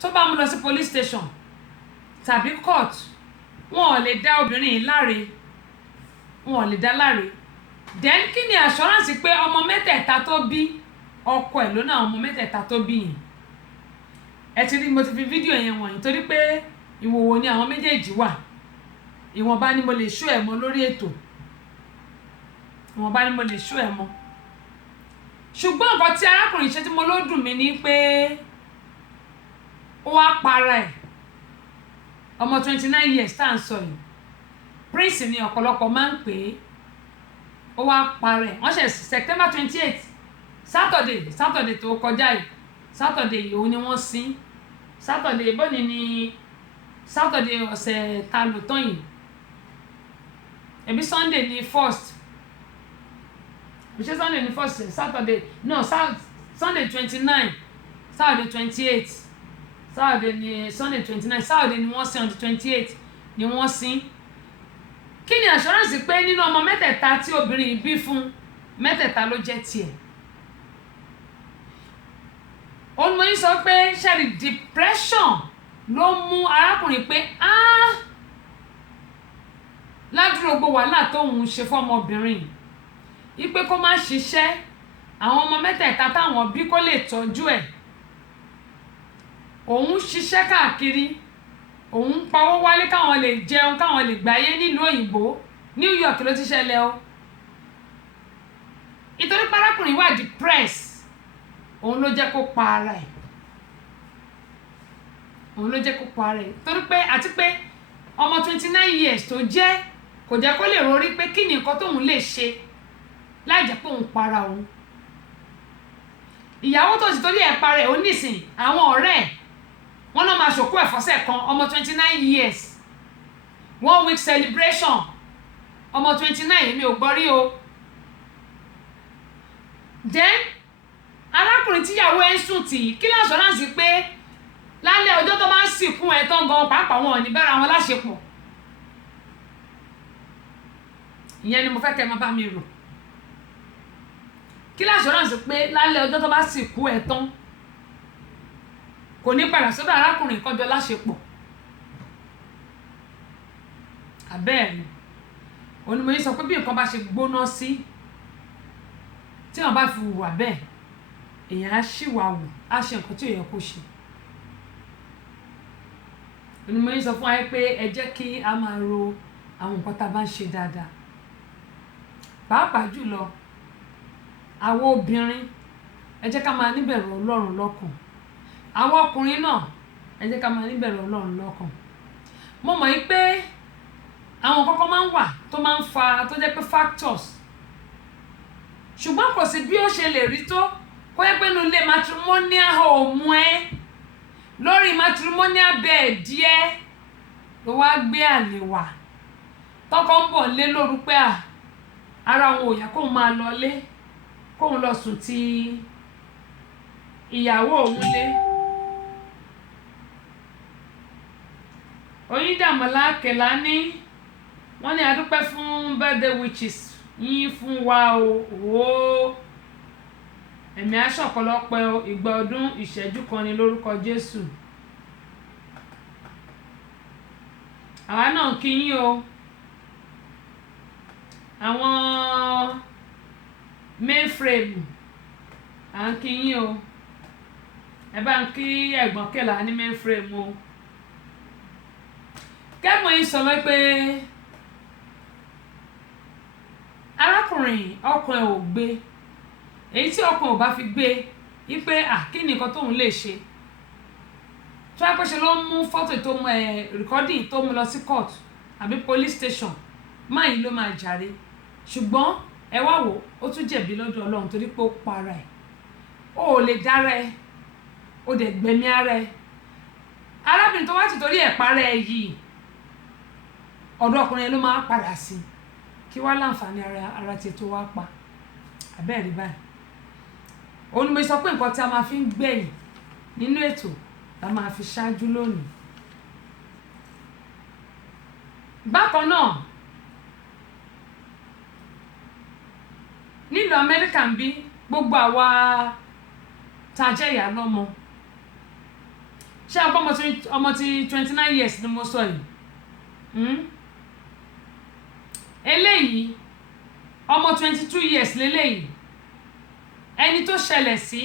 tó bá mú lọ sí police station tàbí court wọn ò lè dá obìnrin yìí láre, wọn ò lè dá láre. Then kí ni assurance pé ọmọ mẹ́tẹ̀ẹ̀ta tó bí ọkọ ẹ̀ ló náà ọmọ mẹ́tẹ̀ẹ̀ta tó bí yìí. Ẹ ti rí mo ti fi fídíò yẹn wọ̀nyí torí pé ìwòwò ni àwọn méjèèjì wà. Ìwọ̀nba ni mo lè show ẹ̀ mọ́ lórí ètò, ìwọ̀nba ni mo lè show ẹ̀ mọ́. Ṣùgbọ́n nǹkan tí arákùnrin ṣe tí mo ló dùn mí ni pé ó wá para ẹ̀. Ọmọ 29 years tá à ń sọ yìí, Prince ni ọ̀pọ̀lọpọ̀ máa ń pè é. Ó wá para ẹ̀. Wọ́n ṣe September 28 Saturday tó kọjá yìí, Saturday yìí òun ni wọ́n sin. Saturday bóni ni Saturday ọ̀sẹ̀ ta lò tán yìí. Ẹbí Sunday ni first. Ṣé Sunday ni first? Saturday no Sunday 29, Saturday 28. Saturday ni Sunday 29, Saturday ni wọ́n sin on the 28 ni wọ́n sin. Kí ni assurance pé nínú ọmọ mẹ́tẹ̀ẹ̀ta tí obìnrin bí fún mẹ́tẹ̀ẹ̀ta ló jẹ́ tiẹ̀? Olùmọ̀ yìí sọ pé ṣẹ́rí depression ló mú arákùnrin pé ládùúgbò gbogbo wàhálà tóun ṣe fọ́mọbìnrin yìí pé kó má ṣiṣẹ́, àwọn ọmọ mẹ́tẹ̀ẹ̀ta táwọn bí kó lè tọ́jú ẹ̀. Òun ṣiṣẹ́ káàkiri, òun pawó wálé káwọn lè jẹun káwọn lè gbáyé nílùú òyìnbó. New York ló ti ṣẹlẹ̀ o. Ìtorí pé arákùnrin wà depressed, òun ló jẹ́ kó pa ara ẹ̀. Òun ló jẹ́ kó pa ara ẹ̀ torí pé àti pé ọmọ 29 years tó jẹ́ kò jẹ́ kó lè rorí pé kí ni nǹkan tóun lè ṣe láì jẹ́ pé òun para òun. Ìyàwó tó ti torí ẹ̀ para ẹ̀ ó nísìn àwọn ọ̀rẹ́ ẹ̀ wọ́n náà máa ṣòkú ẹ̀ fọ́sẹ̀ kan. Ọmọ 29 years 1 week celebration ọmọ 29 mi ò gbọ́ rí o. Then arákùnrin tíyàwó ẹ̀ ń sùn tì kí ló assurance pé lálẹ́ ọjọ́ tó máa ń sìnkú ẹ̀ tán gan pàápàá wọn ò ní bára wọn láṣepọ̀. Ìyẹn ni mo fẹ́ kẹ́ máa bá mi rò. Kí ló assurance pé lálẹ́ ọjọ́ tó bá sìnkú ẹ̀ tán kò ní padà sọ́dọ̀ arákùnrin kọjọ láṣepọ̀? Àbẹ́ẹ̀ni onímọ̀ yìí sọ pé bí nǹkan bá ṣe gbóná sí tí wọ́n bá fi hùwà bẹ́ẹ̀ èèyàn á ṣìwàwù á ṣe nǹkan tí ò yẹ kó ṣe. Onímọ̀ yìí sọ fún wa pé ẹ jẹ́ kí a máa ro àwọn nǹkan tá a bá ń ṣe dáadáa, pàápàá jùlọ àwọn obìnrin ẹ jẹ́ ká máa níbẹ̀rù Ọlọ́run lọ́kàn, àwọn ọkùnrin náà ẹ jẹ́ ká máa níbẹ̀rù Ọlọ́run lọ́kàn. Mo mọ̀ yìí pé àwọn kọ́kọ́ máa ń wà tó máa ń fa tó jẹ́ pé factors, ṣùgbọ́n kò sí bí ó ṣe lè rí tó kó yẹ pé inú ilé matrimonial home ẹ lórí matrimonial bed díẹ̀ ló wá gbé àlè wá tọkọ ń bọ̀ lé lóru pé ara òun ò yá kóun máa lọ lé kóun lọ sùn ti ìyàwó òun lé. Oyíndàmọ́lá Kèlání wọ́n ní adúpẹ́ fún birthday wishes yín fún wa o. Ẹ̀mí aṣọ ọ̀pọ̀lọpọ̀ ìgbà ọdún ìṣẹ́jú kan ní lórúkọ Jésù. Àwa náà kí yín o. Àwọn mainframe à ń kí yín o. Ẹ bá ń kí ẹ̀gbọ́n Kèlání mainframe o. Kẹ́mọ̀ yìí sọ pé arákùnrin ọkàn ẹ̀ ò gbé, èyí tí ọkàn ò bá fi gbé wípé kí ni nǹkan tóun lè ṣe tó yẹ kó ṣe ló ń mú fọ́tò tó mú recording tó mú lọ sí court àbí police station máa yìí ló máa jàre. Ṣùgbọ́n ẹ wá wò ó tún jẹ̀bi lọ́dọ̀ Ọlọ́run torí pé ó para ẹ̀. O ò lè dára ẹ o dẹ̀ gbẹ̀mí ara ẹ. Arábìnrin tó wá ti torí ẹ̀ para ẹ yìí ọ̀dọ̀ ọkùnrin yẹn ló máa padà sí kí wá láǹfààní ara ti tó wá pa. Àbẹ́ẹ̀rí báyìí òun ni mo sọ pé nǹkan tí a máa fi ń gbẹ̀yìn nínú ètò la máa fi ṣáájú lónìí. Bákan náà nílùú Amẹ́ríkà ń bí gbogbo àwa tá a jẹ́ ìyá lọ́mọ ṣé ọmọ ti 29 years ni mo sọ yìí eléyìí ọmọ 22 years lélẹ́yìí ẹni tó ṣẹlẹ̀ sí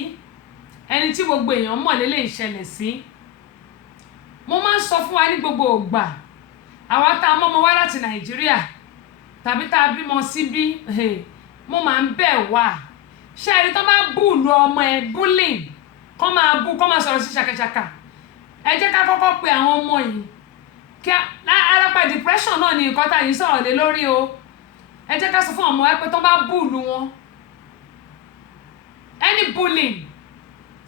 ẹni tí gbogbo èèyàn mọ̀ lélẹ́yìí ṣẹlẹ̀ sí mo máa ń sọ fún wa ní gbogbo ògbà àwa tá a mọ́mọ́ wá láti Nàìjíríà tàbí tá a bímọ síbí mo máa ń bẹ̀ wá ṣé ẹni tó bá búùlù ọmọ ẹ bullying kọ́ máa sọ̀rọ̀ sí ṣàkàṣàkà ẹ jẹ́ ká kọ́kọ́ pe àwọn ọmọ yìí kí alápá depression náà ni nǹkan tá yìí sọ̀rọ̀ lé lórí o ẹ jẹ́ ká sọ fún ọmọ ẹ pé tó bá búùlù wọn any bullying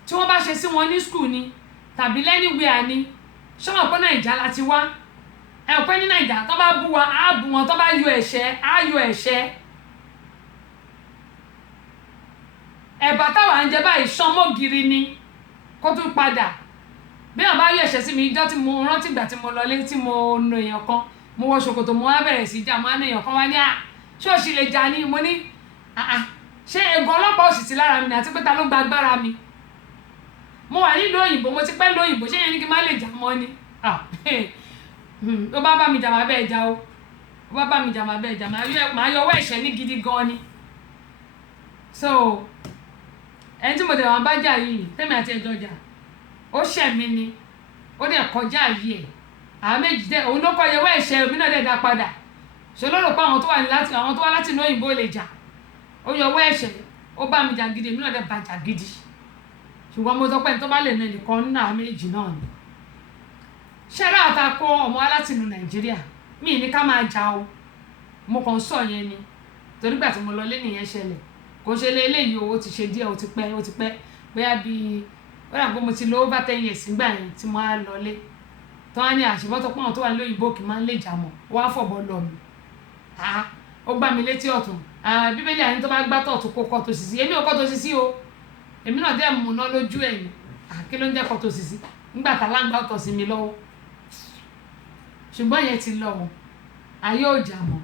tí wọ́n bá ṣe sí wọn ní school ni tàbí lẹ́nìwíà ni ṣọ́mọ̀ pé Nàìjà láti wá ẹ ò pé ní Nàìjà tó bá bú wa á bú wọn tó bá yọ ẹ̀ṣẹ́ á yọ ẹ̀ṣẹ́ ẹ̀bà táwa ń jẹ báyìí ṣánmọ́ gírí ni kó tún padà bí wọn bá yọ ẹ̀ṣẹ́ sí mi ìjọ́ tí mo rántí ìgbà tí mo lọlé tí mo nà èèyàn kan mo wọ ṣòkòtò mo wá bẹ̀rẹ̀ sí jà mo á nà èèyàn kan wá ní ṣọ́ọ̀ṣì lè jà ní mo ní ṣé egun ọlọ́pàá òsì sí lára mi ni àti pé ta ló gba agbára mi mo wà nílùú òyìnbó mo ti pẹ́ lóyìnbó ṣé yẹn ní kí n má lè jà mọ́ ni ó bá mi jà má bẹ́ẹ̀ jà o ó bá mi jà má bẹ́ẹ̀ jà má yọ ọwọ́ ẹ̀ṣẹ́ ní gidi gan ni so ẹni tí mo dẹ̀ wọ́n bá jà yìí tẹ́mi àti ẹjọ́ jà ó ṣẹ̀ mí ni ó dẹ̀ kọjá yìí ẹ̀ àwọn méjì dẹ̀ òun ló kọ́ yẹ ọwọ́ ẹ̀ṣẹ́ omi náà dẹ̀ dá padà ṣe ló rò pé àwọn tó wá láti inú òyìnbó lè jà ó yọ ọwọ́ ẹ̀ṣẹ́ ó bá mi jà gidi èmi náà dẹ̀ bá jà gidi ṣùgbọ́n mo sọ pé ní tó bá lè nà ẹnìkan nínú àwọn méjì náà ni ṣẹ́rẹ́ àtakọ ọmọ alátinú Nàìjíríà mí ní ká máa jà o mo kàn sọ yẹn ni torí gbà tí mo lọ lé nìyẹn ṣẹlẹ̀ kò ṣe lé eléyìí o ó ti ṣe díẹ̀ ó ti pẹ́ bóyá bíi ó dà pé mo ti lo over 10 years nígbà yẹn tí mo á lọlé tó wá ní àṣebọ́tọ̀ pọ́n tó wà ní òyìnbó kì í máa ń lè jà mọ́ wá fọ̀bọ̀ lọ mi ó gbá mi létí ọ̀tún bíbélì àní tó bá gbá tọ̀tún kó kọ́ tó sì sí èmi ò kọ́ tó sì sí o èmi náà dẹ́ múná lójú ẹ̀yìn kí ló ń jẹ́ kọ́ tó sì sí nígbà tá láǹgbá ọ̀tọ̀ sí mi lọ́wọ́ ṣùgbọ́n yẹn ti lọ o ayé ò jà mọ́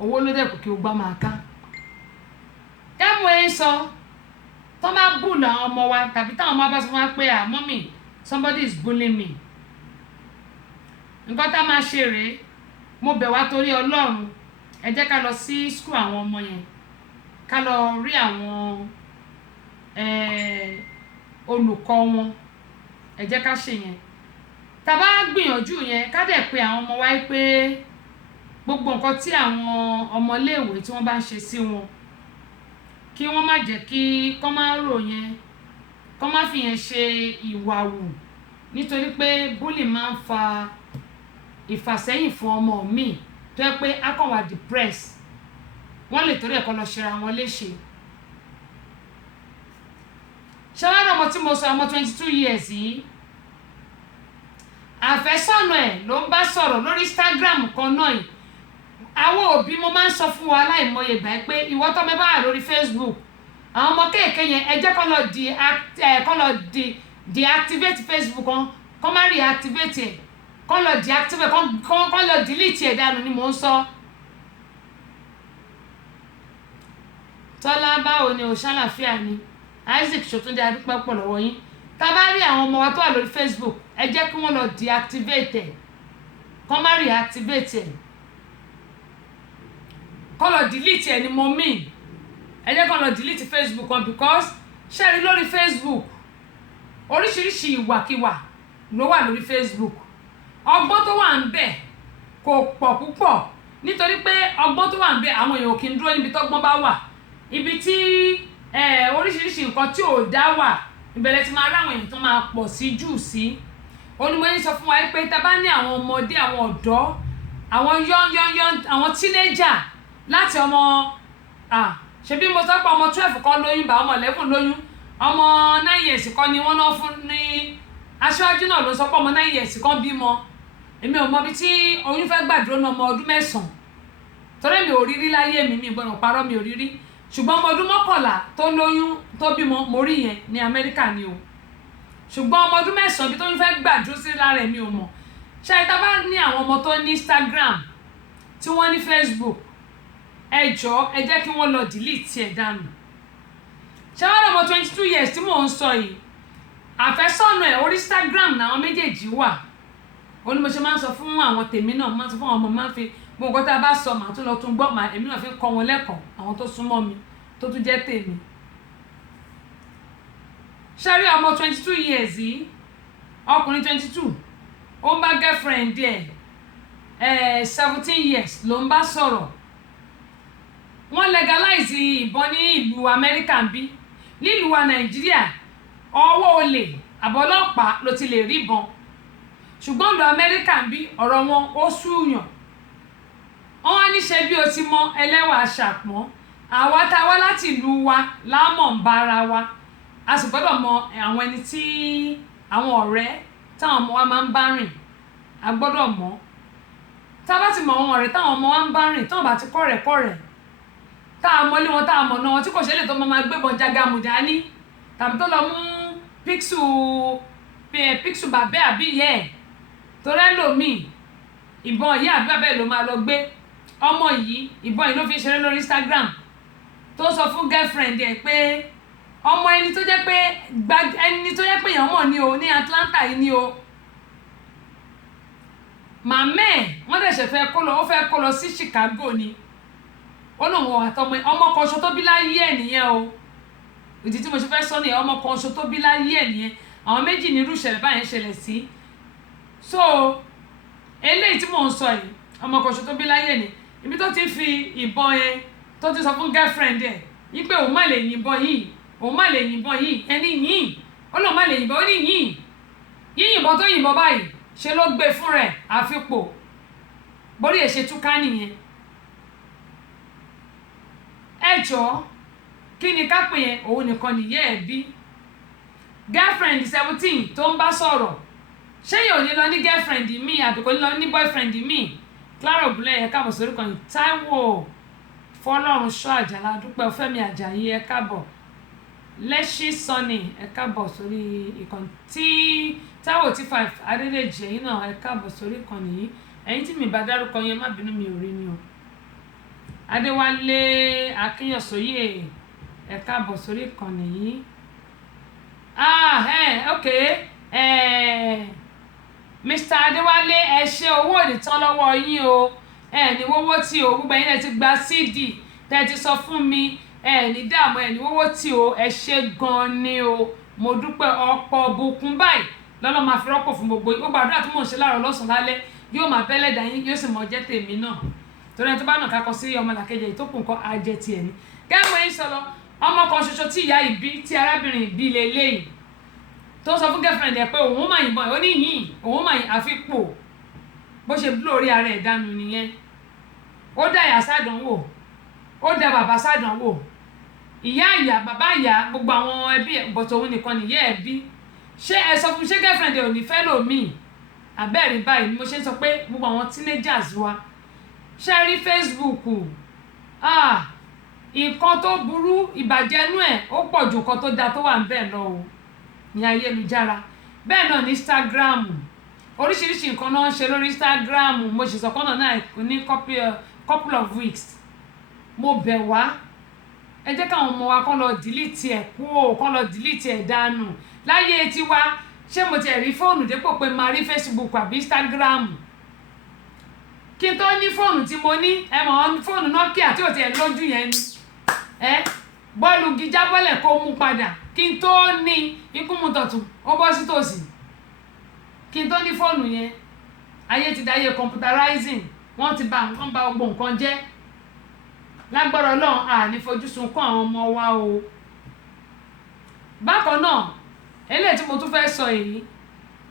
owó ló dẹ̀ kò kí o gbá máa ká ẹ̀mú ẹ̀ sọ tó bá bùlù àwọn ọmọ wa tàbí táwọn ọmọ bá sọ fún wa pé mọ́mì somebody is bullying me nǹkan tá a máa ṣe rèé mo bẹ̀ wá torí Ọlọ́run ẹ jẹ́ ká lọ sí school àwọn ọmọ yẹn ká lọ rí àwọn olùkọ́ wọn ẹ jẹ́ ká ṣe yẹn tá bá gbìyànjú yẹn ká dẹ̀ pé àwọn ọmọ wa pé gbogbo nǹkan tí àwọn ọmọléèwé tí wọ́n bá ń ṣe sí wọn kí wọ́n má jẹ́ kí kọ́ má rò yẹn kọ́ má fi yẹn ṣe ìwà wù nítorí pé bully máa ń fa ìfàsẹ́yìn fún ọmọ mi tó yẹ pé á kàn wá depressed wọ́n lè torí ẹ̀kọ́ lọ ṣera wọn léṣe ṣọlá ọmọ tí mo sọ ọmọ 22 years yìí àfẹ́sọ́nà ẹ̀ ló ń bá sọ̀rọ̀ lórí Instagram kan náà yìí àwọn òbí mo máa ń sọ fún wa láìmọye ìgbà pé ìwọ tó mẹ́ bá wà lórí Facebook àwọn ọmọ kéèké yẹn ẹ jẹ́ kó lọ deactivate Facebook kan kó má reactivate ẹ̀ kó lọ deactivate kó lọ delete ẹ̀ dànù ni mò ń sọ. Tọ́lá báwo ni o ṣàlàfíà ni Isaac Ṣòtúndé adúpẹ́ pọ̀ lọ́wọ́ yín tá a bá rí àwọn ọmọ wa tó wà lórí Facebook ẹ jẹ́ kí wọ́n lọ deactivate ẹ̀ kó má reactivate ẹ̀ kó lọ delete ẹ̀ ni mo mean ẹ jẹ́ kó lọ delete Facebook kan because ṣẹ́rí lórí Facebook oríṣiríṣi ìwàkiwà ló wà lórí Facebook ọgbọ́n tó wà ń bẹ̀ kò pọ̀ púpọ̀ nítorí pé ọgbọ́n tó wà ń bẹ̀ àwọn èèyàn kì í dúró níbi tọ́gbọ́n bá wà ibi tí oríṣiríṣi nǹkan tí ò dá wà ìbẹ̀rẹ̀ tí máa ráwọn èèyàn tó máa pọ̀ sí jù sí onímọ̀yìn sọ fún wa pé tá a bá ní àwọn ọmọdé àwọn ọ̀dọ́ àwọn young àwọn teenager láti ọmọ ṣebí mo sọ pé ọmọ 12 kan lóyún bá ọmọ 11 lóyún ọmọ 9 years kan ni wọ́n náà fún ní aṣáájú náà ló sọ pé ọmọ 9 years kan bímọ èmi ò mọ bí tí oyún fẹ́ gbàdúró ní ọmọ ọdún 9 torí mi ò rírí láyé mi gbọ́dọ̀ parọ́ mi ò rírí ṣùgbọ́n ọmọ ọdún 11 tó lóyún tó bímọ mo rí yẹn ní Amẹ́ríkà ni o ṣùgbọ́n ọmọ ọdún 9 bí tó ń fẹ́ gbàdúró sí lára mi ò mọ̀ ṣe é tá bá ní àwọn ọmọ tó ní Instagram tí wọ́n ní Facebook ẹ jọ̀ọ́ ẹ jẹ́ kí wọ́n lọ delete ẹ̀ dànù ṣé wọ́n lọ́mọ 22 years tí mò ń sọ yìí àfẹ́sọ́nà ẹ̀ orí Instagram làwọn méjèèjì méjèèjì wà ó ní mo ṣe máa ń sọ fún àwọn tèmi náà máa ń sọ fún àwọn ọmọ máa ń fi gbogbo nǹkan tá a bá sọ màá tún lọ tún gbọ́ màá èmi náà fi kọ́ wọn lẹ́kọ̀ọ́ àwọn tó súnmọ́ mi tó tún jẹ́ tèmi. ṣáárí ọmọ 22 years yìí ọkùnrin 22 ó ń bá girlfriend ẹ̀ 17 years ló ń bá sọ̀rọ̀. wọ́n legalize ìbọn ní ìlú Amẹ́ríkà ń bí nílùú wa Nàìjíríà ọwọ́ olè àbọ̀lọ́pàá ló ti lè rí ìbọn ṣùgbọ́n ìlú Amẹ́ríkà ń bí ọ̀rọ̀ wọn ó súyàn. wọ́n wá níṣe bí o ti mọ ẹlẹ́wà aṣàpọ́n àwa tá a wá láti ìlú wa láàmọ̀ ń bá ara wa a sì gbọ́dọ̀ mọ àwọn ẹni tí àwọn ọ̀rẹ́ táwọn ọmọ wa máa ń bá rìn a gbọ́dọ̀ mọ̀ tá a bá ti mọ àwọn ọ̀rẹ́ táwọn ọmọ wa ń bá rìn táwọn bá ti kọ̀rẹ̀kọ̀rẹ̀ tá a mọlé wọn tá a mọ̀ náà wọn tí kò ṣe lè tó máa gbébọn jágàmùjà ní tàbí tó lọ mú píksù bàbẹ́ àbí ìyá ẹ̀ torí ẹlòmíì ìbọn ìyá àbí bàbá ẹ̀ ló máa lọ gbé ọmọ yìí ìbọn yìí ló fi ṣeré lórí Instagram tó sọ fún girlfriend ẹ̀ pé ọmọ ẹni tó jẹ́ pé èèyàn mọ̀ ní o ní Atlanta yìí ní o màmá ẹ̀ wọ́n dẹ̀ ṣe fẹ́ kó lọ sí Chicago ni ó lóun wọ àtọmọ ọmọ kan ṣo tó bí láyé ẹ̀ nìyẹn o ìdí tí mo ṣe fẹ́ sọ nìyẹn ọmọ kan ṣo tó bí láyé ẹ̀ nìyẹn àwọn méjì ní irú ìṣẹ̀lẹ̀ báyẹn ṣẹlẹ̀ sí so eléyìí tí mò ń sọ yìí ọmọ kan ṣo tó bí láyé ni ibi tó ti fi ìbọn yẹn tó ti sọ fún girlfriend ẹ̀ yí pé òun má lè yìnbọn yìí ẹni yìn ó lóun má lè yìnbọn ó ní yìnbọn tó yìnbọn báyìí ṣe ló gbé fún rẹ̀ àfipò borí ẹ̀ ṣe túká nìyẹn. ẹ jọ̀ọ́ kí ni ká pè yẹn òun nìkan nìyẹn ẹ̀ bí girlfriend 17 tó ń bá sọ̀rọ̀ ṣé yóò ní lọ ní girlfriend mi àbí kò ní lọ ní boyfriend mi Clara Ògúnlẹ̀yẹ ẹ káàbọ̀ sórí kan Táíwò Fọlọ́runṣọ́ Àjàlá Dúpẹ́ Fẹ́mi Àjàyí ẹ káàbọ̀ Lẹ́ṣí Sunny ẹ káàbọ̀ sórí ìkànnì tí Táíwò T5 Adédèjì ẹ̀yin náà ẹ káàbọ̀ sórí ìkànnì yìí ẹ̀yin tí mi bá dárúkọ yẹn má bínú mi ò rí ni o Adéwálé Akínyọ̀sóyè ẹ káàbọ̀ sórí ìkànnì yìí Mr. Adéwálé ẹ ṣe owó òdìtán lọ́wọ́ yín o ẹ ní wọ́wọ́ tí o gbogbo ẹ̀yin ti gba CD tẹ́ ti sọ fún mi ẹ ní dààmú ẹ ní wọ́wọ́ tí o ẹ ṣe gan ni o mo dúpẹ́ ọ̀pọ̀ bùkún báyìí lọ́lọ́ máa fi rọ́pò fún gbogbo yìí gbogbo àdúrà tí mò ń ṣe láàárọ̀ lọ́sàn-án lálẹ́ yóò máa bẹ́lẹ̀ dà yín yóò sì mọ jẹ́ tèmi náà torí ẹni tó bá nà kakọ sí ọmọlàkejì èyí tó kù nǹkan ajẹ tiẹ̀ ni gẹ́gẹ́ yín sọlọ ọmọ kan ṣoṣo tí ìyá ìbí tí arábìnrin ìbí lélẹ́yìí tó sọ fún girlfriend ẹ̀ pé òun máa yìnbọn ẹ̀ ó ní yìn òun máa yìn àfipò bó ṣe búlò orí ara ẹ̀ dànù nìyẹn ó dá ìyá sádánwò ó dá bàbá sádánwò ìyá bàbá ìyá gbogbo àwọn ẹbí ẹ̀ bọ̀tọ̀ òun nìkan nìyẹn ẹ̀ bí ṣé ẹ sọ fún ṣé girlfriend ẹ̀ ò ní fẹ́ lòmíì àbẹ́ẹ̀rí báyìí ni mo ṣe ń sọ pé gbogbo àwọn teenagers wa ṣe rí Facebook nǹkan tó burú ìbàjẹ́ inú ẹ̀ ó pọ̀ ju nǹkan tó dáa tó wà ń bẹ̀ lọ o ní ayélujára bẹ́ẹ̀ náà ní Instagram oríṣiríṣi nǹkan náà ń ṣe lórí Instagram mo sì sọ kọ́nà náà ní couple of weeks mo bẹ̀ wá ẹ jẹ́ káwọn ọmọ wa kọ́ lọ delete ẹ̀ kú o kọ́ lọ delete ẹ̀ dànù láyé tiwa ṣé mo ti rí fóònù dépò pé máa rí Facebook àbí Instagram kí n tó ní fóònù tí mo ní ẹ mọ̀ fóònù Nokia tí ò tiẹ̀ lójú yẹn ni bọ́ọ̀lù gíjábọ́lẹ̀ kó mú padà kí n tó ní ikú mu tọ̀tún ó bọ́ sí tòsí kí n tó ní fóònù yẹn ayé ti dáyé computerizing wọ́n ti bà nǹkan bà gbogbo nǹkan jẹ́ lágbára Ọlọ́run àní fojú sunkún àwọn ọmọ wa o. bákan náà eléyìí tí mo tún fẹ́ sọ yìí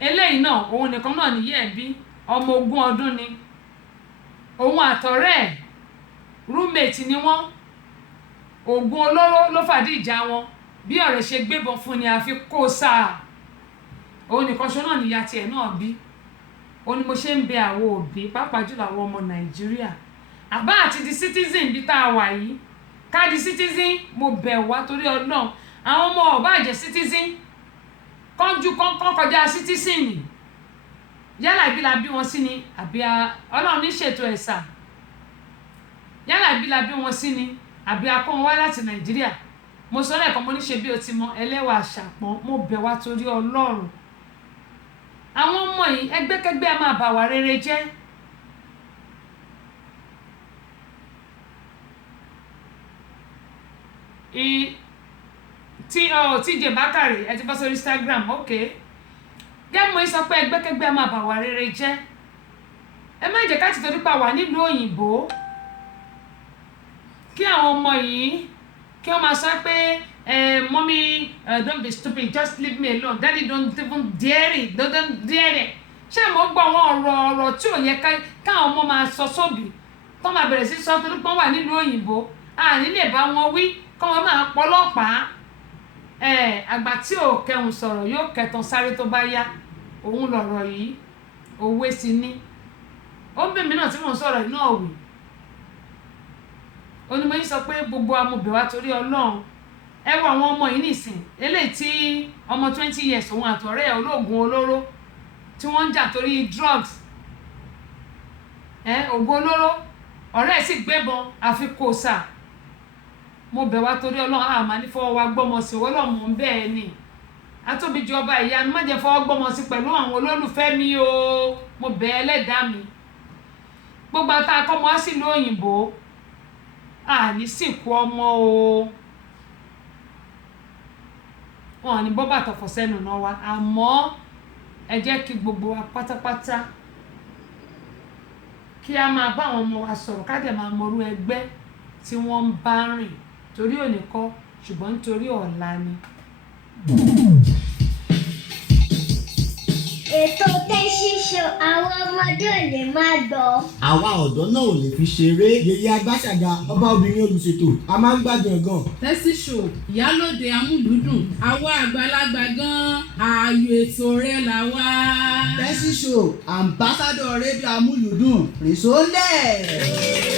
eléyìí náà òun nìkan náà nìyẹn bí ọmọ 20 ọdún ni òun àtọ̀rẹ́ ẹ̀ roommate ni wọ́n oògùn olóró ló fàdí ìjà wọn bí ọ̀rẹ́ ṣe gbébọn fún ni àfi kó sáà òun nìkan ṣo náà níyà tiẹ̀ náà bí ó ní mo ṣe ń bẹ àwọn òbí pàápàá jùlọ àwọn ọmọ Nàìjíríà àbá àti di citizen bí tá a wà yìí ká di citizen mo bẹ̀ wá torí Ọlọ́run àwọn ọmọ ọba àjẹ́ citizen kọ́njú kọ́ńkọ́ kọjá citizen ni yálà ibi la bí wọn sí ni àbí Ọlọ́run ní ṣètò ẹ̀sà yálà ibi la bí wọn sí ni àbí akọ́ wọn wá láti Nàìjíríà mo sọ lẹ́ẹ̀kan mo ní ṣe bí o ti mọ ẹlẹ́wà àṣàpọ̀n mo bẹ̀ wá torí Ọlọ́run àwọn ọmọ yìí ẹgbẹ́kẹ́gbẹ́ a máa bà wá rere jẹ́. TJ Bakare ẹ ti bọ́ sórí Instagram ok gẹ́mọ̀ yìí sọ pé ẹgbẹ́kẹ́gbẹ́ a máa bà wá rere jẹ́. Ẹ má jẹ́ ká ti torí pa wà nílùú òyìnbó kí àwọn ọmọ yìí kí wọ́n máa sọ pé mommy don't be stupid just leave me alone daddy don't even dare it don't dare it. Ṣé mo gbọ́ àwọn ọ̀rọ̀ tí ò yẹ káwọn ọmọ máa sọ sóbì tó máa bẹ̀rẹ̀ sí sọ torí pé wọ́n wà nílùú òyìnbó àní lè bá wọn wí kọ́ wọn máa pọlọ́pàá. Àgbà tí ò kẹhùn sọ̀rọ̀ yóò kẹtàn sáré tó bá yá òun lọ̀rọ̀ yìí òwe sí ní ó ń bèmí náà tí mò ń sọ̀rọ̀ yìí náà wì. Onímọ̀ yìí sọ pé gbogbo amòbẹ̀ wa torí Ọlọ́run ẹ wo àwọn ọmọ yìí nìsín eléyìí tí ọmọ 20 years òun àtọ̀rẹ́ olóògùn olóró tí wọ́n ń jà torí drugs ògùn olóró ọ̀rẹ́ sì gbébọn àfi kò sà. Mo bẹ̀ wá torí Ọlọ́run àmà ní fọwọ́ wa gbọ́mọ sí wọ́n lọ́mọ ń bẹ́ẹ̀ ni atóbijì ọba ìyanu má jẹ́ fọwọ́ gbọ́mọ sí pẹ̀lú àwọn olólùfẹ́ mi o mo bẹ̀ ẹlẹ́dàá mi. Gbogbo ata akọ́mọ á sì lọ òyìnbó àní sìnkú ọmọ o wọn ò ní bọ́ bàtọ̀ fọ̀ sẹ́nu náà wa àmọ́ ẹ jẹ́ kí gbogbo wa pátápátá kí a máa bá àwọn ọmọ wa sọ̀rọ̀ ká dẹ̀ máa mọrú ẹgbẹ́ tí wọ́n ń bá rìn torí òní kọ́ ṣùgbọ́n nítorí ọ̀la ni. Ètò Tẹ́sí Show àwọn ọmọdé ò lè máa gbọ́. Àwa ọ̀dọ́ náà ò lè fi ṣeré. Yèyé Agbáṣàga ọba obìnrin olùṣètò a máa ń gbádùn ẹ̀ gan. Tẹ́sí Show ìyálòde amúlùúdùn àwa àgbàlagbà gan ààyò ètò rẹ̀ là wá. Tẹ́sí Show ambassador rédíò amúlùúdùn rìsólẹ̀.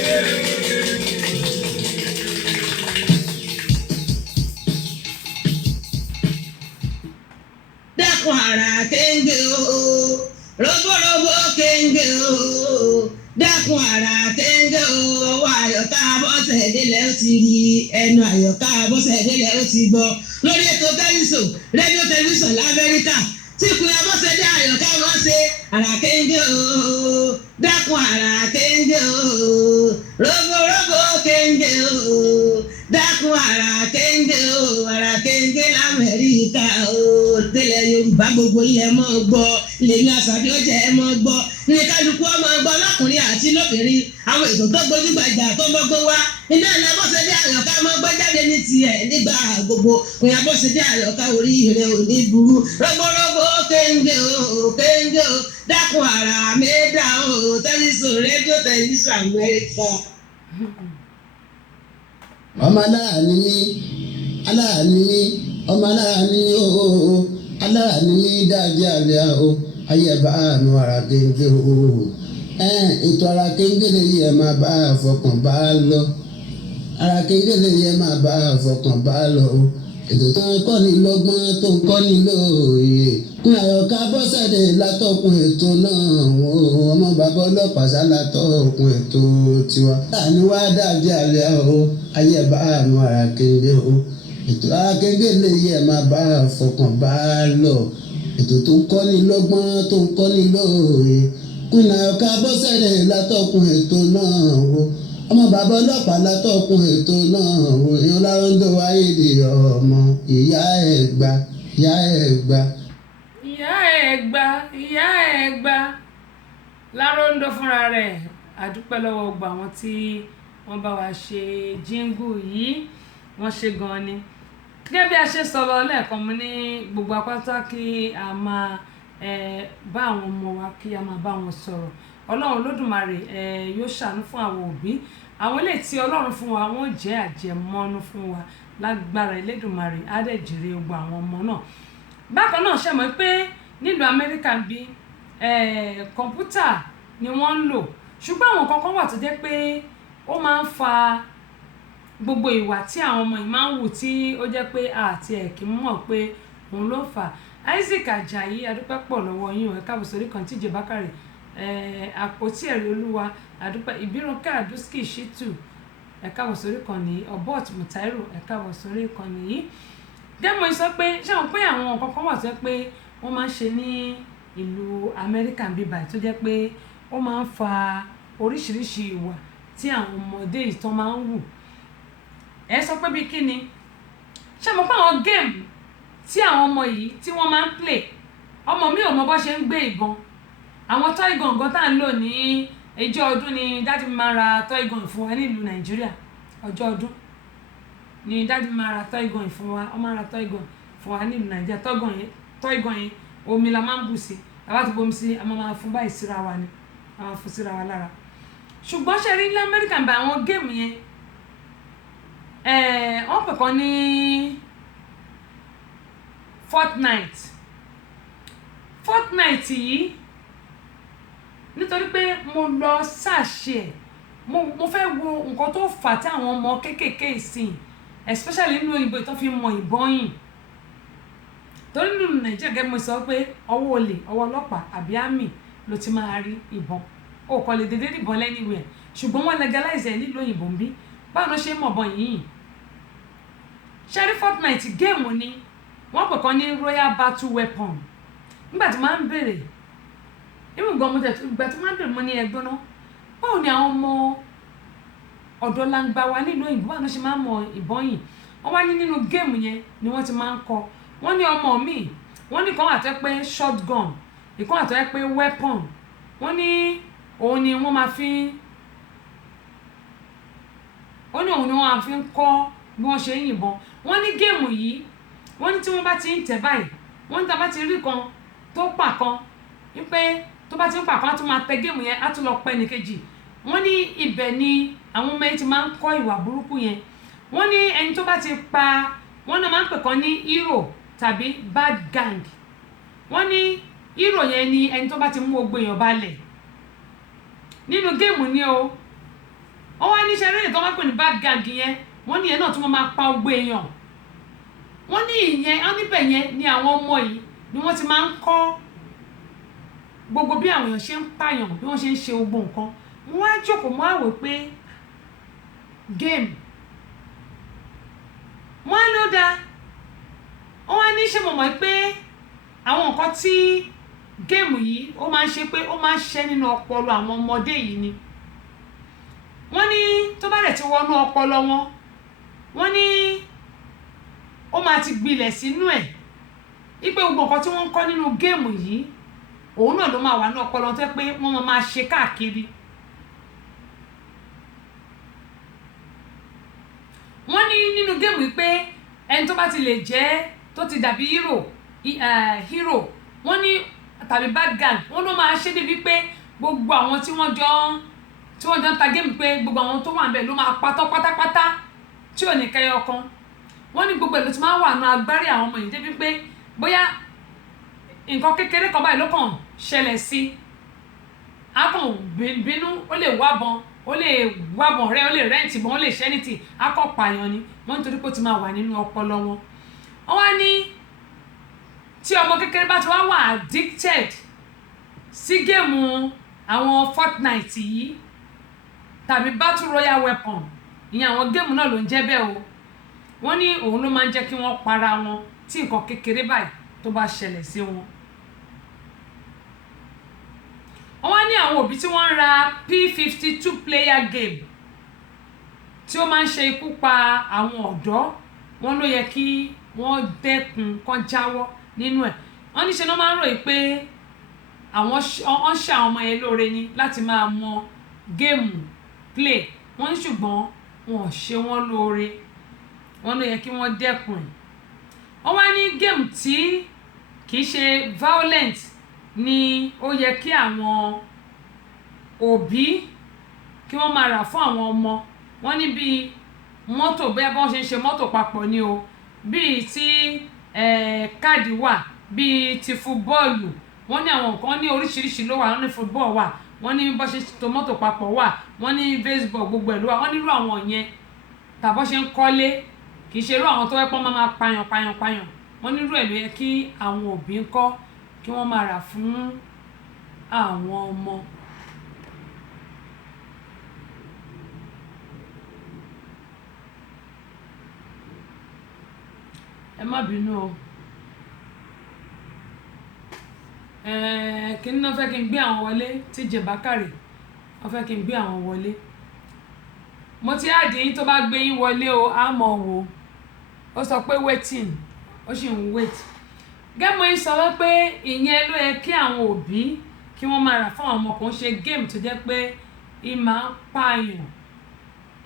Dákun àrà kéńgé o roborobo kéńgé o dákun àrà kéńgé o ọwọ́ Àyọ̀ká Abọ́sẹ̀délẹ̀ ó ti rí ẹnu Àyọ̀ká Abọ́sẹ̀délẹ̀ ó ti gbọ́ lórí ètò tẹlifíṣàn rédíò tẹlifíṣàn l'Amẹ́ríkà tí ìpín Abọ́sẹ̀dé Àyọ̀ká wọ́n ṣe àrà kéńgé o dákun àrà kéńgé o roborobo kéńgé o dákun àrà kéńgé o àrà kéńgé l'Amẹ́ríkà o tẹ́lẹ̀ Yorùbá gbogbo ilẹ̀ mọ́ gbọ́ lèmi àṣàbí ọjà ẹ mọ́ gbọ́ ní kálukú ọmọ gbọ́ lọ́kùnrin àti lóbìnrin àwọn ètò tó gbójúgbajà tó mọ́gbọ́n wá iná ní Abọ́sẹ̀dé Àyọ̀ká mọ́ gbọ́ jáde ní tiẹ̀ nígbà gbogbo òyìn Abọ́sẹ̀dé Àyọ̀ká orí rẹ̀ ò ní burú rọ́gbọ́rọ́gbọ́ kéńgé o kéńgé o dákun àrà mẹ́ta o tẹlifíṣàn rédíò tẹlifíṣàn Amẹ́ríkà. Ọmọ aláàánú ní ọmọ aláàánú ní o aláàánú ní dájú àlẹ́ o ayé bá àánú ara kéńgé o ètò ara kéńgé lè yẹ máa bá àfọkàn bá lọ ara kéńgé lè yẹ máa bá àfọkàn bá lọ o ètò tó ń kọ́ni lọ́gbọ́n tó ń kọ́ni lóòye kún Àyọ̀ká Abọ́sẹ̀dé látọkùn ètò náà ọmọ bàbá ọlọ́pàá sá látọkùn ètò tiwa láàánú wá dájú àlẹ́ o ayé bá àánú ara kéńgé o ètò ara kéńgé lè yẹ máa bá àfọkàn bá lọ ètò tó ń kọ́ni lọ́gbọ́n tó ń kọ́ni lóòye kún Àyọ̀ká Abọ́sẹ̀dé látọkùn ètò náà ọmọ bàbá ọlọ́pàá látọkùn ètò náà èèyàn Láròndó Ayédè ọmọ ìyá Ẹ̀gbá ìyá Ẹ̀gbá. ìyá Ẹ̀gbá Láròndó fúnra rẹ̀ àdúpẹ́ lọ́wọ́ gbogbo àwọn tí wọ́n bá wa ṣe jíngù yìí wọ́n ṣe gan-an ni gẹ́gẹ́ bí a ṣe sọ̀rọ̀ lẹ́ẹ̀kan mo ní gbogbo apáta kí a máa bá àwọn ọmọ wa kí a máa bá wọn sọ̀rọ̀ Ọlọ́run Olódùmarè yóò ṣàánú fún àwọn òbí àwọn ilé tí Ọlọ́run fún wa wọ́n jẹ́ àjẹmọ́nú fún wa lágbára Elédùmarè á dẹ̀ jèrè gbogbo àwọn ọmọ náà. Bákan náà ṣe mọ̀ pé nílùú Amẹ́ríkà bí kọ̀ǹpútà ni wọ́n ń lò ṣùgbọ́n àwọn kankan wà tó jẹ́ pé ó máa ń fa gbogbo ìwà tí àwọn ọmọ yìí máa ń wù tí ó jẹ́ pé àti ẹ̀kí mọ̀ pé òun ló fà á. Isaac Ajayi adúpẹ́ pọ̀ lọ́wọ́ yín ẹ káàbọ̀ sórí kan TJ Bakare àpótí ẹ̀rí olúwa àdúpẹ́ Ìbírànkẹ́ Àdúsíkì Ṣítù ẹ káàbọ̀ sórí kan ní Obot Mutairu ẹ káàbọ̀ sórí kan nìyí. Dẹ́mọ̀ sọ pé ṣé àwọn pé àwọn kankan wà tó jẹ́ pé wọ́n máa ń ṣe ní ìlú Amẹ́ríkà ń bí báyìí tó jẹ́ pé ó máa ń fa oríṣiríṣi ìwà tí àwọn ọmọdé ìtàn máa ń wù. Ẹ sọ pé bí kíni ṣé mo pa àwọn game tí àwọn ọmọ yìí tí wọ́n máa ń play ọmọ mi ò mọ bó ṣe ń gbé ìbọn. Àwọn toy gun gan tá ń lò ní ọjọ́ ọdún ni dájú mi máa ra toy gun fún wa nílùú Nàìjíríà. Ọjọ́ ọdún ni dájú mi máa ra toy gun fún wa. Ó máa ra toy gun fún wa nílùú Nàìjíríà. Toy gun yẹn omi la máa ń bù sí. Àwa ti bomi sí a máa fún báyìí síra wa ni. A máa fún síra wa lára. Ṣùgbọ́n ṣe rí ní Amẹ́ríkà bá àwọn game yẹn wọ́n pè kan ní Fortnite yìí nítorí pé mo lọ ṣàṣe ẹ̀ mo fẹ́ wo nǹkan tó fà tí àwọn ọmọ kéékèèké ìsìn especially nínú òyìnbó tó fi mọ ìbọn yìn torí nínú Nàìjíríà gẹ́gẹ́ mo sọ pé ọwọ́ olè ọwọ́ ọlọ́pàá àbí àmì ló ti máa rí ìbọn o kò lè dédé ìbọn anywhere ṣùgbọ́n wọ́n legalize ẹ̀ nílùú òyìnbó ń bí báwo ló ṣe mọ̀ bọ̀ yìí ṣẹ́rí Fortnite géèmù ni wọ́n pè kan ní royal battle weapon nígbà tí máa ń bèrè ìmú gan mo tẹ̀ ìgbà tí máa ń bèrè mo ní ẹgbọ́n náà báwo ni àwọn ọmọ ọ̀dọ́ langba wa nílùú òyìnbó báwo ló ṣe máa ń mọ ìbọn yìí wọ́n wá ní nínú géèmù yẹn ni wọ́n ti máa ń kọ́ wọ́n ní ọmọ mi wọ́n ní kan àtẹ́ pé shotgun ìkan àtẹ́ pé weapon wọ́n ní òun ni wọ́n máa fi kọ́ bí wọ́n ṣe ń yìnbọn wọ́n ní géèmù yìí wọ́n ní tí wọ́n bá ti ń tẹ̀ báyìí wọ́n ní tá bá ti rí kan tó pa kan wípé tó bá ti ń pa kan á tún máa tẹ géèmù yẹn á tún lọ pẹ́ nìkejì wọ́n ní ibẹ̀ ni àwọn ọmọ yẹn ti máa ń kọ́ ìwà burúkú yẹn wọ́n ní ẹni tó bá ti pa wọ́n náà máa ń pè kan ní hero tàbí bad gang wọ́n ní hero yẹn ni ẹni tó bá ti mú ogbó èèyàn balẹ̀ nínú géèmù ni o wọ́n wá ní sẹ́rẹ́lẹ̀ tó máa pè ní bad gang yẹn wọ́n ní ìyẹn náà tún máa pa ogbó èèyàn wọ́n ní ìyẹn á níbẹ̀ yẹn ni àwọn ọmọ yìí ni wọ́n ti máa ń kọ́ gbogbo bí àwọn èèyàn ṣe ń pààyàn bí wọ́n ṣe ń ṣe gbogbo nǹkan wọ́n á jókòó mọ́ àwò pé game wọ́n á ló dáa wọ́n á ní ṣe mọ̀mọ́ pé àwọn nǹkan tí géèmù yìí ó máa ń ṣe pé ó máa ń ṣẹ́ nínú ọpọlọ àwọn ọmọdé yìí ni wọ́n ní tó bá dẹ̀ ti wọnú ọpọlọ wọn wọ́n ní ó máa ti gbilẹ̀ sínú ẹ̀ wípé gbogbo nǹkan tí wọ́n ń kọ́ nínú géèmù yìí òun náà ló máa wà ní ọpọlọ tó pé wọ́n máa ṣe káàkiri wọ́n ní nínú géèmù yìí pé ẹni tó bá ti lè jẹ́ tó ti dàbí hero wọ́n ní tàbí bad guy wọ́n ló máa ṣe débi pé gbogbo àwọn tí wọ́n jọ ń ta géèmù pé gbogbo àwọn tó wà níbẹ̀ ló máa patọ́ pátápátá tí ò ní kẹyọ kan wọ́n ní gbogbo ẹ̀ ló ti máa wà nù agbárí àwọn ọmọ yìí débi pé bóyá nǹkan kékeré kan báyìí ló kàn ṣẹlẹ̀ sí a kàn bínú ó lè wábọn rẹ ó lè rẹ́ǹtì bọ́n ó lè ṣẹ́nìtì a kàn pààyàn ni wọ́n nítorí pé ó ti máa wà nínú ọpọlọ wọn wọ́n wá ní tí ọmọ kékeré bá ti wá wà addicted sí géèmù àwọn Fortnite yìí tàbí battle royal weapon ìyẹn àwọn géèmù náà ló ń jẹ́ bẹ́ẹ̀ o wọ́n ní òun ló máa ń jẹ́ kí wọ́n para wọn tí nǹkan kékeré báyìí tó bá ṣẹlẹ̀ sí wọn. wọ́n wá ní àwọn òbí tí wọ́n ń ra P52 player game tí ó máa ń ṣe ikú pa àwọn ọ̀dọ́ wọn ló yẹ kí wọ́n dẹ́kun kán jáwọ́ nínú ẹ̀ wọ́n ní ṣe ni wọ́n máa ń ròyìn pé àwọn ṣe àwọn ọmọ yẹn lóore ni láti máa mọ géèmù play wọ́n ní ṣùgbọ́n wọn ò ṣe wọ́n lóore wọ́n ló yẹ kí wọ́n dẹ́kun ẹ̀ wọ́n wá ní géèmù tí kìí ṣe violent ni ó yẹ kí àwọn òbí kí wọ́n máa rà fún àwọn ọmọ wọ́n ní bíi mọ́tò bẹ́ẹ̀ bọ́n ṣe ń ṣe mọ́tò papọ̀ ni o bíi tí káàdì wà bíi ti fúbọ́ọ̀lù wọ́n ní àwọn nǹkan ní oríṣiríṣi ló wà wọ́n ní fúbọ́ọ̀ wà wọ́n ní bọ́n ṣe tó mọ́tò papọ̀ wà wọ́n ní baseball gbogbo ẹ̀ ló wà wọ́n nírú àwọn yẹn tàbọ́ ṣe ń kọ́lé kì í ṣe irú àwọn tó wẹ́ pọ́n máa pààyàn wọ́n nírú ẹ̀ ló yẹ kí àwọn òbí ń kọ́ kí wọ́n máa rà fún àwọn ọmọ. ẹ má bínú o kí ni wọ́n fẹ́ kí n gbé àwọn wọlé tí jẹ̀bákàrè wọ́n fẹ́ kí n gbé àwọn wọlé mo ti àdì yín tó bá gbé yín wọlé o á mọ̀ wò ó sọ pé waiting ó sì ń wait gẹ́mọ̀ yín sọ pé ìyẹn ló yẹ kí àwọn òbí kí wọ́n máa rà fún àwọn ọmọ kan ṣe game tó jẹ́ pé ìmọ̀ ń pààyàn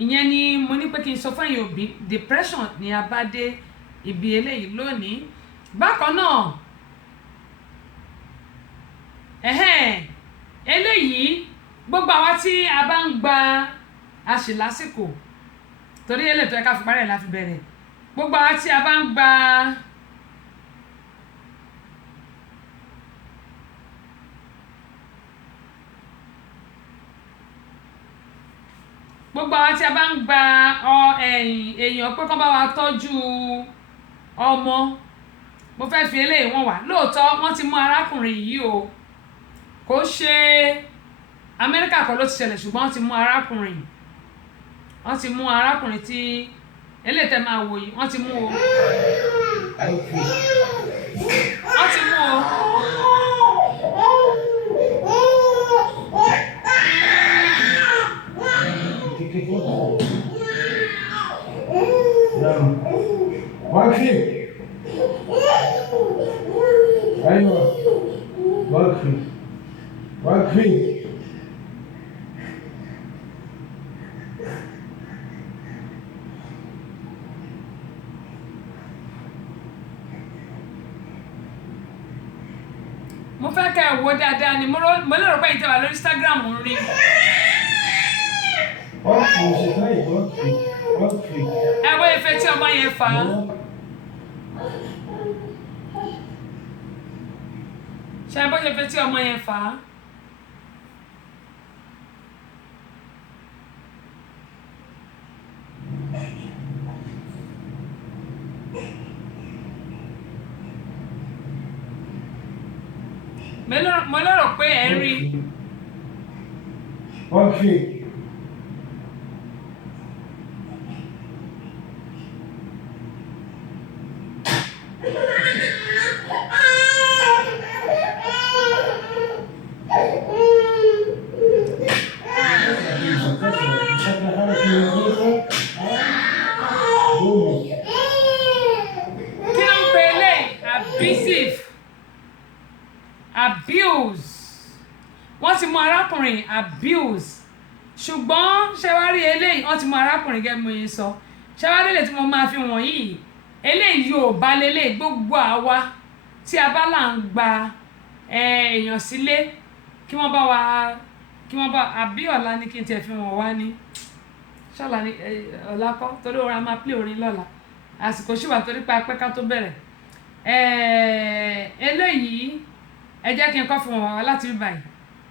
ìyẹn ni mo ní pé kí n sọ fún ẹ̀yin òbí depression ni a bá dé ibi eléyìí lónìí bákan náà eléyìí gbogbo àwa tí a bá ń gba àṣìlásìkò torí eléyìí tó yẹ ká fi parí ẹ̀ la fi bẹ̀rẹ̀ gbogbo àwa tí a bá ń gba gbogbo àwọn tí a bá ń gba èèyàn pé kán bá wa tọ́jú ọmọ mo fẹ́ fi eléyìí wọ́n wà lóòótọ́ wọ́n ti mú arákùnrin yìí o kò ṣe Amẹ́ríkà kan ló ti ṣẹlẹ̀ ṣùgbọ́n wọ́n ti mú arákùnrin tí eléyìí tẹ́ máa wò yìí wọ́n ti mú o wọ́n ti mú o. واقفي ايوه واقفي واقفي mo fẹ́ kẹ́ ẹ̀ wò dáadáa ni mo lérò pé ìtẹ̀wà lórí Instagram ń rí. واقفي شكاي واقفي واقفي ẹ bó ife tí ọmọ yẹn fà á ṣe bó ife tí ọmọ yẹn fà á. mo lérò pé ẹ rí. واقفي wọ́n ti mú arákùnrin abuse ṣùgbọ́n ṣe wá rí eléyìí wọ́n ti mú arákùnrin gẹ́gẹ́ mo yín sọ ṣe wá rí eléyìí tí mo máa fi wọ̀nyí eléyìí yóò bá lélẹ̀ gbogbo àwa tí a bá là ń gba èèyàn sílé kí wọ́n bá àbí ọ̀la ní kí n tiẹ̀ fi wọ̀n wá ní ṣọ́la ní ọ̀la kọ́ torí orin a máa play orin lọ́la àsìkò ṣùgbọ́n torí pé apẹ́ ká tó bẹ̀rẹ̀ eléyìí ẹ jẹ́ kí n kọ́ fi wọ̀n wá láti rí báyìí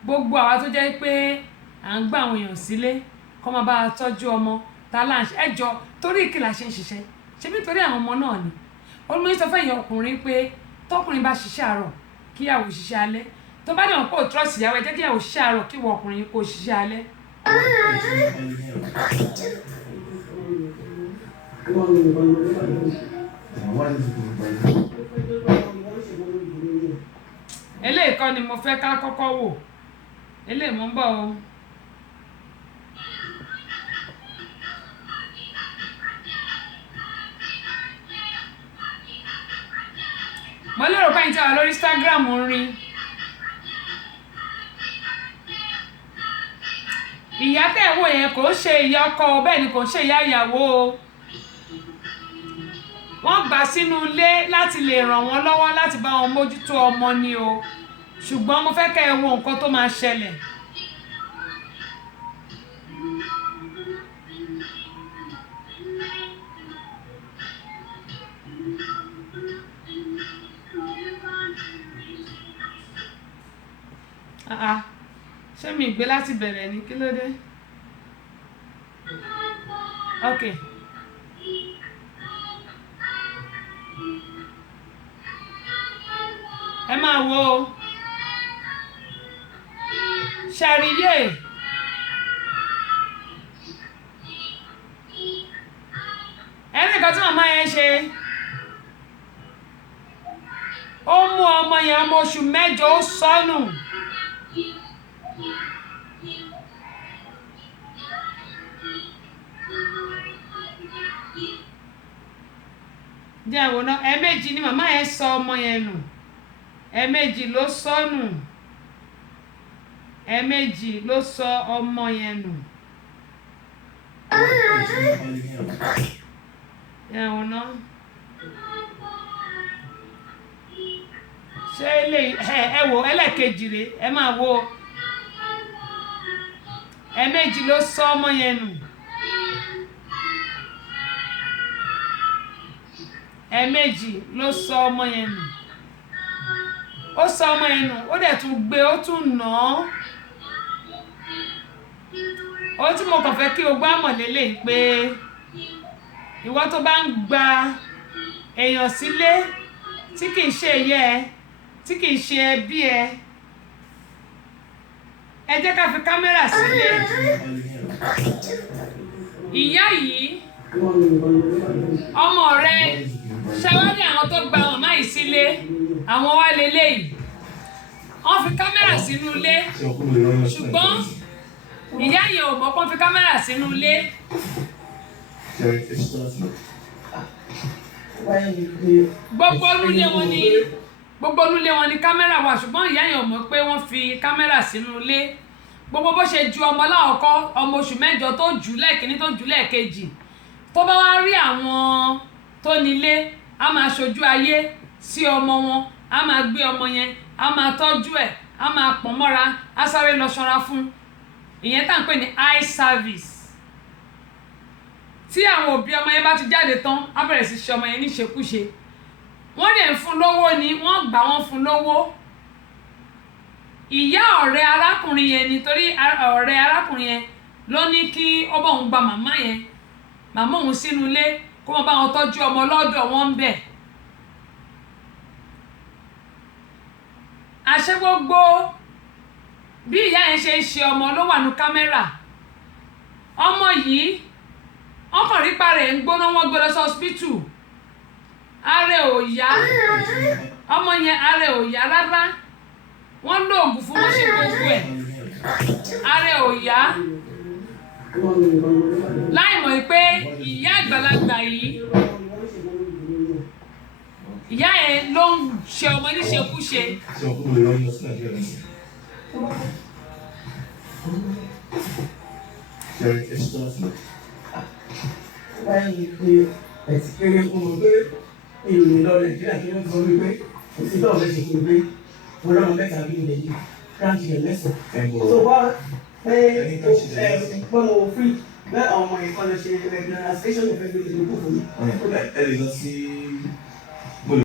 gbogbo àwa tó jẹ́ pé à ń gbà àwọn èèyàn sílé kọ́ máa bá a tọ́jú ọmọ tá a láǹṣẹ́ ẹjọ́ torí ìkìlà ṣe ń ṣiṣẹ́ ṣe bí torí àwọn ọmọ náà ni olùmọ̀ọ́yìn sọ fún èèyàn ọkùnrin pé tọkùnrin bá ṣiṣẹ́ àárọ̀ kíyàwó ṣiṣẹ́ alẹ́ tó bá dẹ̀wọ̀n kó trọ́ọ̀sì ìyàwó ẹ jẹ́ kíyàwó ṣiṣẹ́ àárọ̀ kíwọ ọkùnrin kó ṣiṣẹ́ alẹ́. eléyìí kọ́ ni mo fẹ́ ká kọ́kọ́ wò eléyìí mo ń bọ̀ o. mo lérò pé ìjọba lórí Instagram ń rí ìyá tẹ̀ wò yẹn kò ṣe ìyá ọkọ bẹ́ẹ̀ ni kò ṣe ìyá ìyàwó o wọ́n gbà sínú ilé láti lè ràn wọ́n lọ́wọ́ láti bá wọn mójútó ọmọ ni o ṣùgbọ́n mo fẹ́ kẹ́ ẹ wo nǹkan tó máa ṣẹlẹ̀. ṣé mi gbé láti bẹ̀rẹ̀ ni kí ló dé? ok ẹ máa wo ṣàríyé ẹnì kan tí màmá yẹn ṣe ó mú ọmọ yẹn ọmọ oṣù mẹ́jọ ó sọnù. jẹ́ àwòrán ẹ̀ẹ̀mejì ni màmá yẹn sọ ọmọ yẹn nù, ẹ̀ẹ̀mejì ló sọnù, ẹ̀ẹ̀mejì ló sọ ọmọ yẹn nù. jẹ́ àwòrán ṣé ilé ẹ wò ẹlẹ́ẹ̀kejì rèé, ẹ máa wo ẹ̀ẹ̀mejì ló sọ ọmọ yẹn nù. ẹ̀ẹ̀mejì ló sọ ọmọ yẹn nù, ó sọ ọmọ yẹn nù, ó dẹ̀ tún gbé, ó tún nà án. ohun tí mo kàn fẹ́ kí o gbọ́ àmọ̀ lélẹ̀ pé ìwọ tó bá ń gba èèyàn sílé tí kìí ṣe ẹyẹ ẹ, tí kìí ṣe ẹbí ẹ, ẹ jẹ́ ká fi kámẹ́rà sílé. ìyá yìí ọmọ rẹ ṣàwárí àwọn tó gba màmá yìí sílé, àwọn wá leléyìí, wọ́n fi kámẹ́rà sínú ilé, ṣùgbọ́n ìyá yẹn ò mọ̀ pé wọ́n fi kámẹ́rà sínú ilé. gbogbo olúlé wọn ni kámẹ́rà wà, ṣùgbọ́n ìyá yẹn ò mọ̀ pé wọ́n fi kámẹ́rà sínú ilé. gbogbo bó ṣe ju ọmọ láwọ̀kọ́ ọmọ oṣù mẹ́jọ tó jù lẹ́ẹ̀kínní tó jù lẹ́ẹ̀kejì, tó bá wá rí àwọn tó nílé, a máa ṣojú ayé sí ọmọ wọn, a máa gbé ọmọ yẹn, a máa tọ́jú ẹ̀, a máa pọ̀n mọ́ra, a sáré lọ ṣọ́ra fún. ìyẹn tá à ń pè ní eye service. tí àwọn òbí ọmọ yẹn bá ti jáde tán, á bẹ̀rẹ̀ sí ṣe ọmọ yẹn níṣekúṣe. wọ́n dẹ̀ ń fún lówó ni, wọ́n gbà wọ́n fún lówó. ìyá ọ̀rẹ́ arákùnrin yẹn, nítorí ọ̀rẹ́ arákùnrin yẹn ló ní kí ó bá òun gba màmá òun sínú ilé kó wọ́n bá wọn tọ́jú ọmọ lọ́dọ̀ wọn ń bẹ̀. àṣẹ gbogbo bí ìyá yẹn ṣe ń ṣe ọmọ ló wà ní kámẹ́rà. ọmọ yìí wọ́n kàn rí parẹ́ ń gbóná, wọ́n gbé lọ sí ọsibítù, ààrẹ ò yá, ọmọ yẹn ààrẹ ò yá rárá, wọ́n lo oògùn fún, wọ́n ṣe gbogbo ẹ̀, ààrẹ ò yá. láì mọ̀ pé ìyá àgbàlagbà yìí, ìyá yẹn ló ń ṣe ọmọ níṣekúṣe. báyìí pé ẹ̀sìn kéré fún mi pé ìròyìn lọ nàìjíríà kí wọ́n sọ wípé òsì tó ọ̀rẹ́ ṣe fún mi pé mo lọ́mọ mẹ́ta bí ilẹ̀ yìí káàkiri ẹ̀ mẹ́sàn-án. tó bá pé mo free bẹ́ẹ̀ àwọn ọmọ yìí kọ́ lọ ṣe regularization of every day kú fún mi. ẹ lè lọ sí